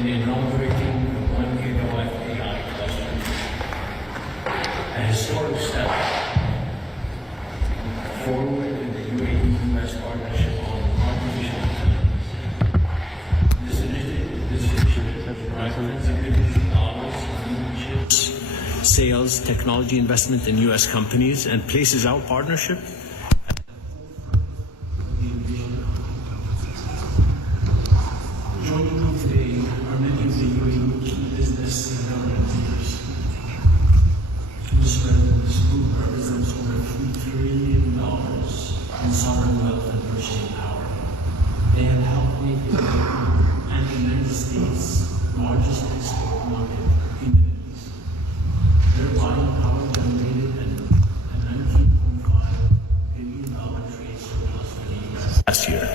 in inaugurating the 1 gigawatt AI cluster, a historic step forward in the UAE-US partnership on artificial intelligence. This initiative represents $1 billion in chips sales, technology investment in U.S. companies, and places our partnership last year.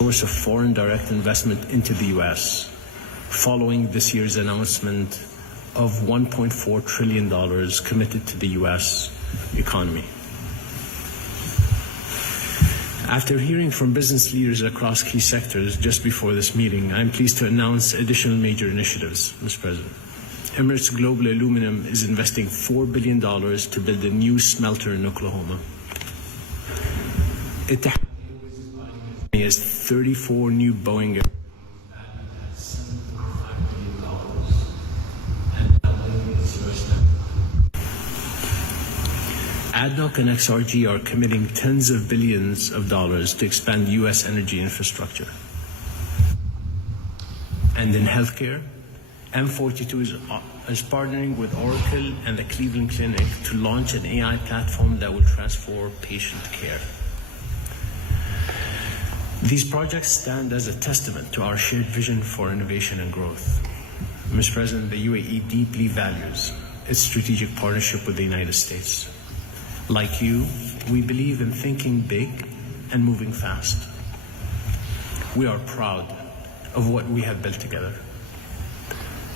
Source of foreign direct investment into the U.S. following this year's announcement of $1.4 trillion committed to the U.S. economy. After hearing from business leaders across key sectors just before this meeting, I'm pleased to announce additional major initiatives, Mr. President. Emirates Global Aluminum is investing $4 billion to build a new smelter in Oklahoma. It has 34 new Boeing aircraft at $7.5 billion and doubling its U.S. ADNOC and XRG are committing tens of billions of dollars to expand U.S. energy infrastructure. And in healthcare, M42 is partnering with Oracle and the Cleveland Clinic to launch an AI platform that will transform patient care. These projects stand as a testament to our shared vision for innovation and growth. Mr. President, the UAE deeply values its strategic partnership with the United States. Like you, we believe in thinking big and moving fast. We are proud of what we have built together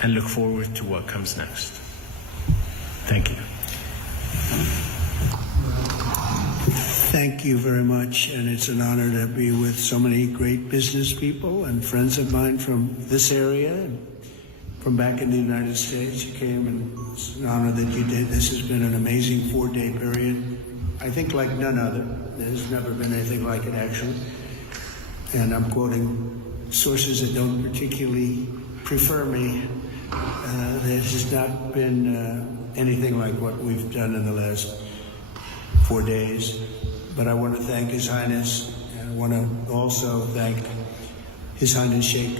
and look forward to what comes next. Thank you. Thank you very much, and it's an honor to be with so many great business people and friends of mine from this area and from back in the United States. You came, and it's an honor that you did. This has been an amazing 4-day period, I think like none other. There's never been anything like it, actually. And I'm quoting sources that don't particularly prefer me. There has not been anything like what we've done in the last 4 days. But I want to thank His Highness, and I want to also thank His Highness Sheikh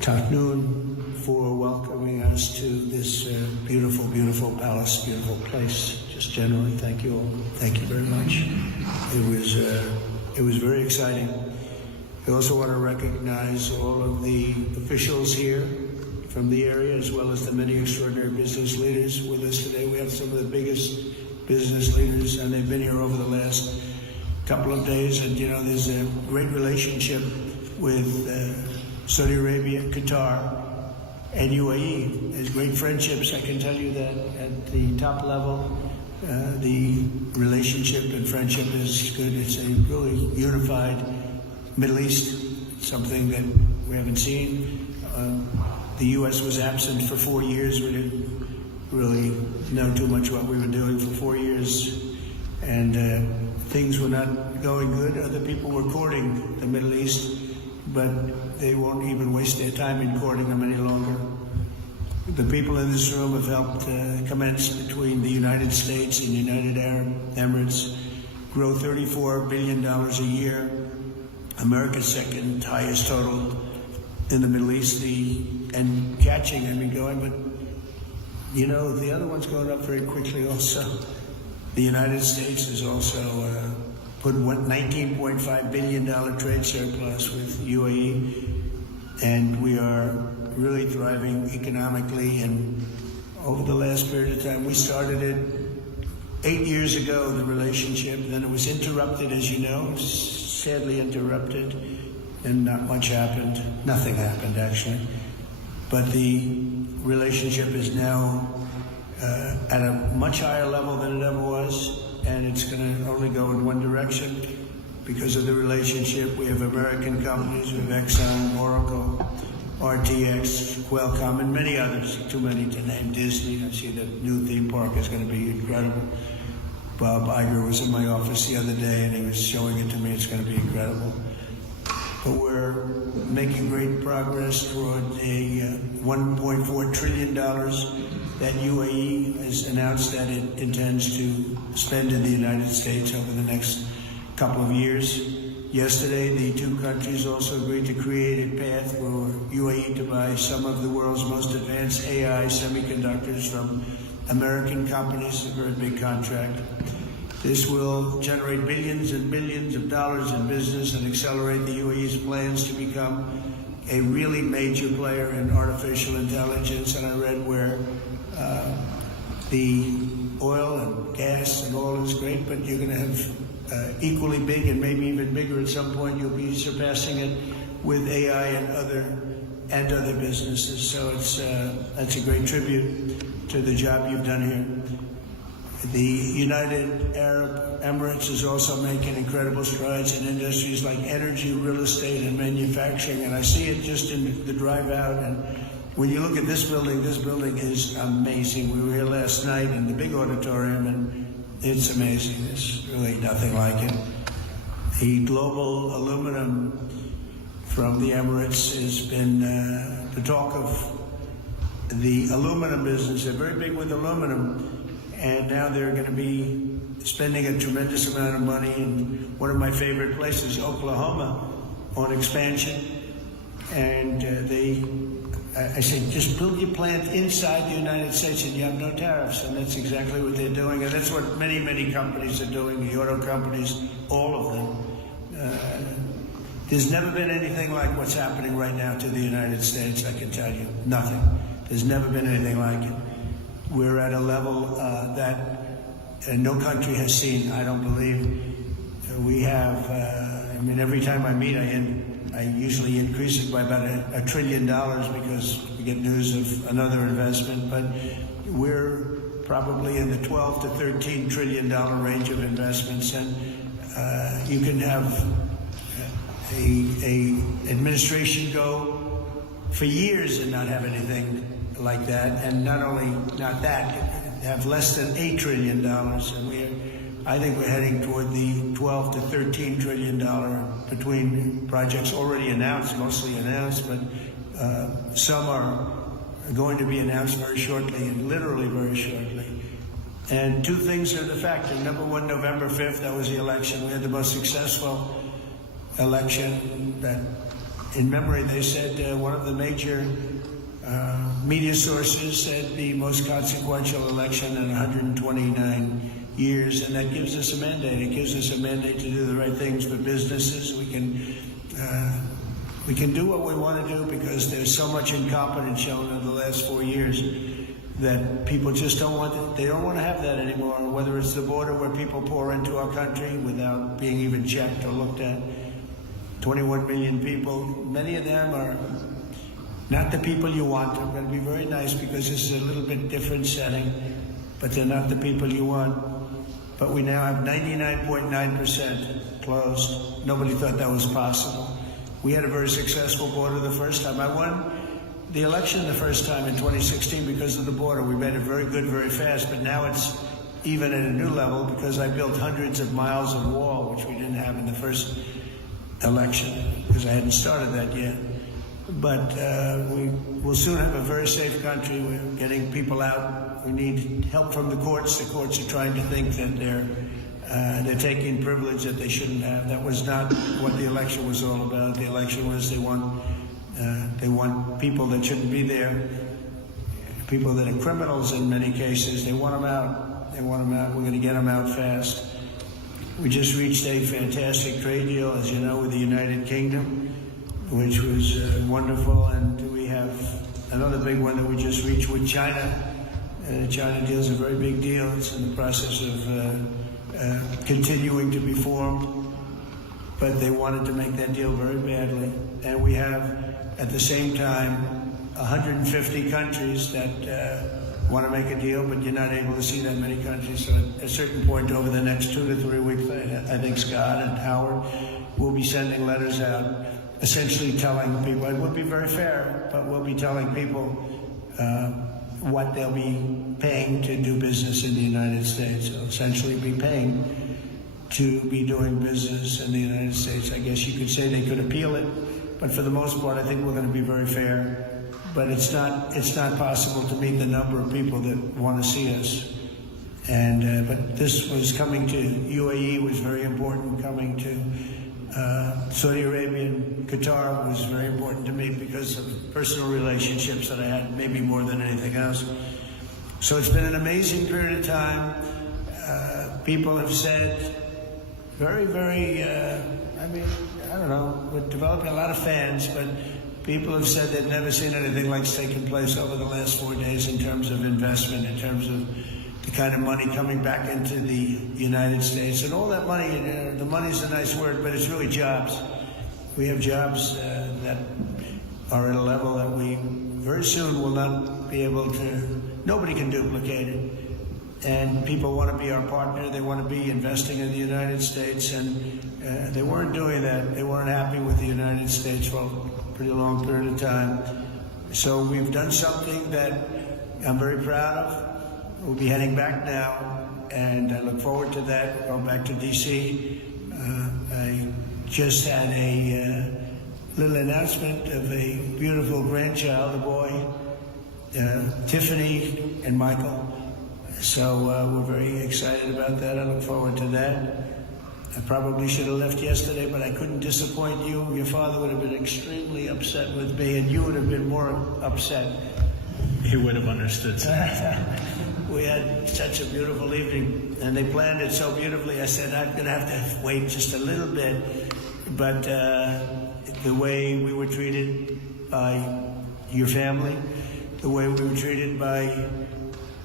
Tahnoon for welcoming us to this beautiful, beautiful palace, beautiful place. Just generally, thank you all. Thank you very much. It was very exciting. I also want to recognize all of the officials here from the area, as well as the many extraordinary business leaders with us today. We have some of the biggest business leaders, and they've been here over the last couple of days. And, you know, there's a great relationship with Saudi Arabia, Qatar, and UAE. There's great friendships, I can tell you that, at the top level. The relationship and friendship is good. It's a really unified Middle East, something that we haven't seen. The U.S. was absent for 4 years. We didn't really know too much what we were doing for 4 years, and things were not going good. Other people were courting the Middle East, but they won't even waste their time in courting them any longer. The people in this room have helped commence between the United States and the United Arab Emirates grow $34 billion a year, America's second highest total in the Middle East, and catching, I mean, going, but you know, the other one's going up very quickly also. The United States has also put $19.5 billion trade surplus with UAE, and we are really thriving economically. And over the last period of time, we started it 8 years ago, the relationship, then it was interrupted, as you know, sadly interrupted, and not much happened. Nothing happened, actually. But the relationship is now at a much higher level than it ever was. and it's going to only go in one direction because of the relationship. We have American companies, we have Exxon, Oracle, RTX, Qualcomm, and many others, too many to name. Disney, I see the new theme park is going to be incredible. Bob Iger was in my office the other day and he was showing it to me. It's going to be incredible. But we're making great progress toward a $1.4 trillion that UAE has announced that it intends to spend in the United States over the next couple of years. Yesterday, the two countries also agreed to create a path for UAE to buy some of the world's most advanced AI semiconductors from American companies, a very big contract. This will generate billions and billions of dollars in business and accelerate the UAE's plans to become a really major player in artificial intelligence. And I read where the oil and gas and oil is great, but you're going to have equally big and maybe even bigger at some point. You'll be surpassing it with AI and other businesses. So that's a great tribute to the job you've done here. The United Arab Emirates is also making incredible strides in industries like energy, real estate, and manufacturing. And I see it just in the drive out. And when you look at this building is amazing. We were here last night in the big auditorium, and it's amazing. There's really nothing like it. The global aluminum from the Emirates has been the talk of the aluminum business. They're very big with aluminum. And now they're going to be spending a tremendous amount of money in one of my favorite places, Oklahoma, on expansion. And I said, just build your plant inside the United States and you have no tariffs. And that's exactly what they're doing. And that's what many, many companies are doing, the auto companies, all of them. There's never been anything like what's happening right now to the United States, I can tell you. Nothing. There's never been anything like it. We're at a level that no country has seen, I don't believe. We have, every time I meet, I usually increase it by about $1 trillion because we get news of another investment, but we're probably in the $12 to $13 trillion range of investments, and you can have a administration go for years and not have anything like that, and not that, have less than $8 trillion, and I think we're heading toward the $12 to $13 trillion between projects already announced, mostly announced, but some are going to be announced very shortly, and literally very shortly. And two things are the factor. Number one, November 5th, that was the election. We had the most successful election that, in memory, they said one of the major media sources said the most consequential election in 129 years, and that gives us a mandate. It gives us a mandate to do the right things for businesses. We can do what we want to do because there's so much incompetence shown in the last 4 years that people just don't want to, they don't want to have that anymore, whether it's the border where people pour into our country without being even checked or looked at. 21 million people, many of them are not the people you want. I'm going to be very nice because this is a little bit different setting, but they're not the people you want. But we now have 99.9% closed. Nobody thought that was possible. We had a very successful border the first time. I won the election the first time in 2016 because of the border. We made it very good, very fast, but now it's even at a new level because I built hundreds of miles of wall, which we didn't have in the first election because I hadn't started that yet. But we will soon have a very safe country. We're getting people out. We need help from the courts. The courts are trying to think that they're taking privilege that they shouldn't have. That was not what the election was all about. The election was they want people that shouldn't be there, people that are criminals in many cases. They want them out. They want them out. We're going to get them out fast. We just reached a fantastic trade deal, as you know, with the United Kingdom, which was wonderful, and we have another big one that we just reached with China. China deal is a very big deal. It's in the process of continuing to be formed, but they wanted to make that deal very badly. And we have, at the same time, 150 countries that want to make a deal, but you're not able to see that many countries. So at a certain point over the next 2 to 3 weeks, I think Scott and Howard will be sending letters out, essentially telling people, it would be very fair, but we'll be telling people what they'll be paying to do business in the United States. So essentially be paying to be doing business in the United States. I guess you could say they could appeal it, but for the most part, I think we're going to be very fair. But it's not possible to meet the number of people that want to see us. And but this was coming to UAE was very important. Coming to Saudi Arabia and Qatar was very important to me because of personal relationships that I had, maybe more than anything else. So it's been an amazing period of time. People have said very, very, I mean, I don't know, we're developing a lot of fans, but people have said they've never seen anything like's taken place over the last 4 days in terms of investment, in terms of the kind of money coming back into the United States. And all that money, the money's a nice word, but it's really jobs. We have jobs that are at a level that we very soon will not be able to, nobody can duplicate it. And people want to be our partner. They want to be investing in the United States. And they weren't doing that. They weren't happy with the United States for a pretty long period of time. So we've done something that I'm very proud of. We'll be heading back now, and I look forward to that. Go back to D.C. I just had a little announcement of a beautiful grandchild, a boy, Tiffany and Michael. So we're very excited about that. I look forward to that. I probably should have left yesterday, but I couldn't disappoint you. Your father would have been extremely upset with me, and you would have been more upset. He would have understood. We had such a beautiful evening, and they planned it so beautifully. I said, I'm going to have to wait just a little bit. But the way we were treated by your family, the way we were treated by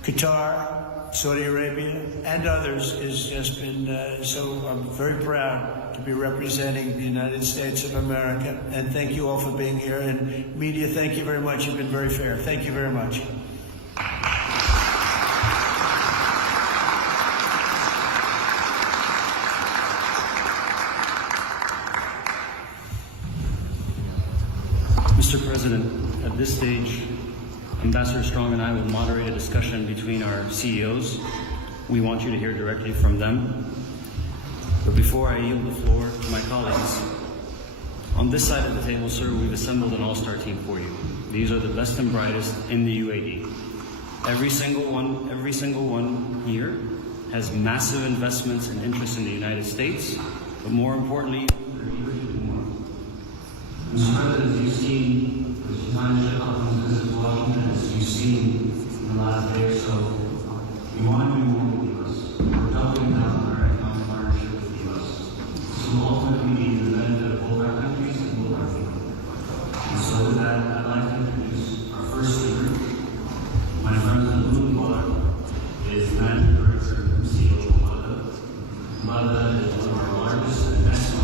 Qatar, Saudi Arabia, and others has just been, so I'm very proud to be representing the United States of America. And thank you all for being here. And media, thank you very much. You've been very fair. Thank you very much. Mr. President, at this stage, Ambassador Strong and I will moderate a discussion between our CEOs. We want you to hear directly from them. But before I yield the floor to my colleagues, on this side of the table, sir, we've assembled an all-star team for you. These are the best and brightest in the UAE. Every single one here has massive investments and interests in the United States, but more importantly, they're eager to do more. Mr. President, as you've seen, there's time to come visit Washington, as you've seen in the last day or so, we want to do more with the U.S. We're doubling down on our economic partnership with the U.S. This will ultimately be to the benefit of both our countries and both our people. And so with that, I'd like to introduce our first speaker. My friend Loon Waller is Managing Director and CEO of Mada. Mada is one of our largest investment